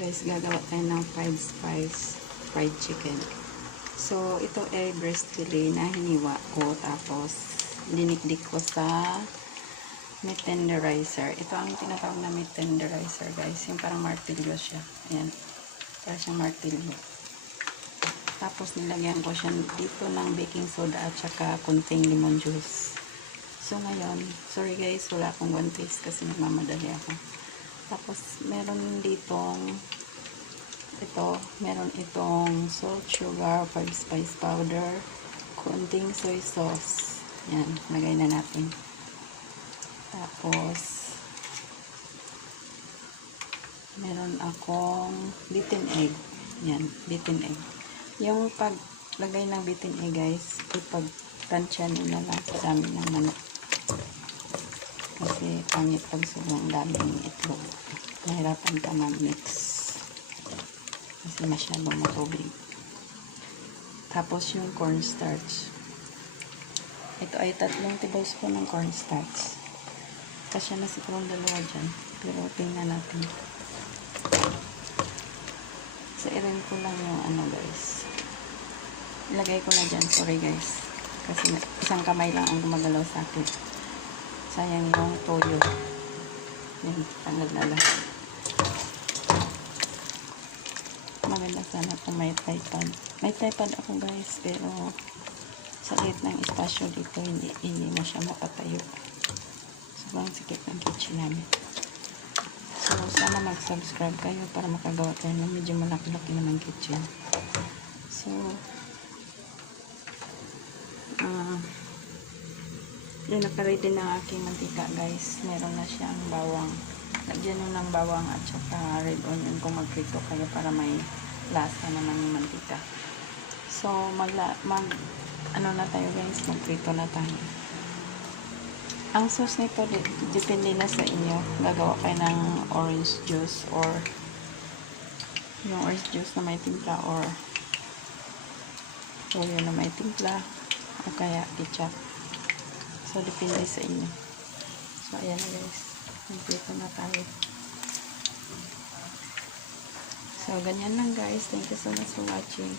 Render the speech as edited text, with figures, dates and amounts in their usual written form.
Guys, gagawa tayo ng 5 spice fried chicken. So, ito ay breast fillet na hiniwa ko. Tapos, dinikdik ko sa meat tenderizer. Ito ang tinatawag na meat tenderizer, guys. Yung parang martilyo siya. Ayan. Parang siyang martilyo. Tapos, nilagyan ko siya dito ng baking soda at saka kunting lemon juice. So, ngayon, sorry guys, wala akong one taste kasi nagmamadali ako. Tapos, meron ditong meron itong salt, sugar, 5 spice powder, kunting soy sauce. Yan, lagay na natin. Tapos, meron akong beaten egg. Yan, beaten egg. Yung paglagay ng beaten egg, guys, ipag-tansya nyo na lang sa dami ng manok. Kasi pangit pag sobrang daming itlog. Mahirapan ka mag-mix. Kasi masyadong matubig. Tapos yung cornstarch. Ito ay 3 tablespoon ng cornstarch. Kasi na siguro 2 dyan. Pero tingnan natin. So, irin ko lang yung guys. Ilagay ko na dyan. Sorry guys. Kasi isang kamay lang ang gumagalaw sa akin. Sayang yung toyo. Yan, tanggal na lang. Maganda sana kung may tripod. May tripod ako guys, pero sa liit ng espasyo dito, hindi na siya mapatayo. Sobrang sikip ng kitchen namin. So, sana mag-subscribe kayo para makagawa tayo ng medyo malaki-laki naman kitchen. So, yun, nakaready na aking mantika guys. Meron na siyang bawang. Lagyan nyo ng bawang at saka red onion kung magprito kayo para may lasa naman yung mantika. So, na tayo guys, magprito na tayo. Ang sauce nito, depende na sa inyo. Gagawa kayo ng orange juice or yung orange juice na may timpla or toyo na may timpla o kaya ketchup. So, depende sa inyo. So, ayan na guys. Magprito na tayo. So, ganyan lang guys. Thank you so much for watching.